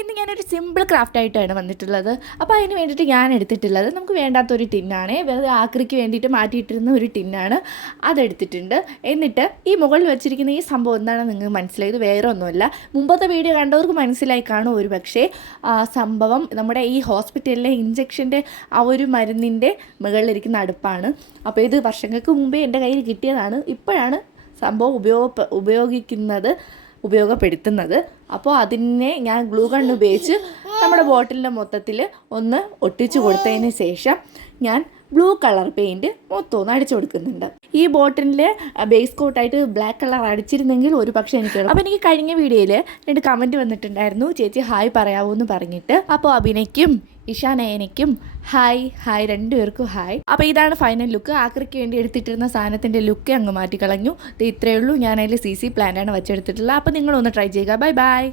ഇന്ന് ഞാനൊരു simple craft ആയിട്ടാണ് വന്നിട്ടുള്ളത്. അപ്പോൾ അതിന് വേണ്ടിയിട്ട് ഞാൻ എടുത്തിട്ടുള്ളത് നമുക്ക് വേണ്ടാത്തൊരു ടിന്നാണ്, വെറുതെ ആക്രിക്ക് വേണ്ടിയിട്ട് മാറ്റിയിട്ടിരുന്ന ഒരു ടിന്നാണ്, അതെടുത്തിട്ടുണ്ട്. എന്നിട്ട് ഈ മുകളിൽ വെച്ചിരിക്കുന്ന ഈ സംഭവം എന്താണെന്ന് നിങ്ങൾക്ക് മനസ്സിലായത് വേറെ ഒന്നുമല്ല, മുമ്പത്തെ വീഡിയോ കണ്ടവർക്ക് മനസ്സിലായി കാണും ഒരു പക്ഷേ. സംഭവം നമ്മുടെ ഈ ഹോസ്പിറ്റലിലെ ഇഞ്ചക്ഷൻ്റെ ആ ഒരു മരുന്നിൻ്റെ മുകളിലിരിക്കുന്ന അടുപ്പാണ്. അപ്പോൾ ഇത് വർഷങ്ങൾക്ക് മുമ്പേ എൻ്റെ കയ്യിൽ കിട്ടിയതാണ്. ഇപ്പോഴാണ് സംഭവം ഉപയോഗപ്പെടുത്തുന്നത്. അപ്പോൾ അതിനെ ഞാൻ ഗ്ലൂ ഗൺ ഉപയോഗിച്ച് നമ്മുടെ ബോട്ടിലിൻ്റെ മൊത്തത്തിൽ ഒന്ന് ഒട്ടിച്ചു കൊടുത്തതിന് ശേഷം ഞാൻ ബ്ലൂ കളർ പെയിൻറ്റ് മൊത്തം ഒന്ന് അടിച്ചു കൊടുക്കുന്നുണ്ട്. ഈ ബോട്ടിലിൻ്റെ ബേസ് കോട്ടായിട്ട് ബ്ലാക്ക് കളർ അടിച്ചിരുന്നെങ്കിൽ ഒരു പക്ഷേ എനിക്ക്. അപ്പോൾ എനിക്ക് കഴിഞ്ഞ വീഡിയോയിൽ 2 കമൻറ്റ് വന്നിട്ടുണ്ടായിരുന്നു, ചേച്ചി ഹായ് പറയാമോ എന്ന് പറഞ്ഞിട്ട്. അപ്പോൾ അഭിനയ്ക്കും ഇഷാനയനയ്ക്കും ഹായ് 2 പേർക്കും ഹായ്. അപ്പോൾ ഇതാണ് ഫൈനൽ ലുക്ക്. ആക്രിക്ക് വേണ്ടി എടുത്തിട്ടിരുന്ന സാധനത്തിൻ്റെ ലുക്ക് അങ്ങ് മാറ്റിക്കളഞ്ഞു. ഇത് ഇത്രയേ ഉള്ളൂ. ഞാൻ അതിൽ CC പ്ലാന്റാണ് വെച്ചെടുത്തിട്ടുള്ളത്. അപ്പോൾ നിങ്ങളൊന്ന് ട്രൈ ചെയ്യുക. ബൈ.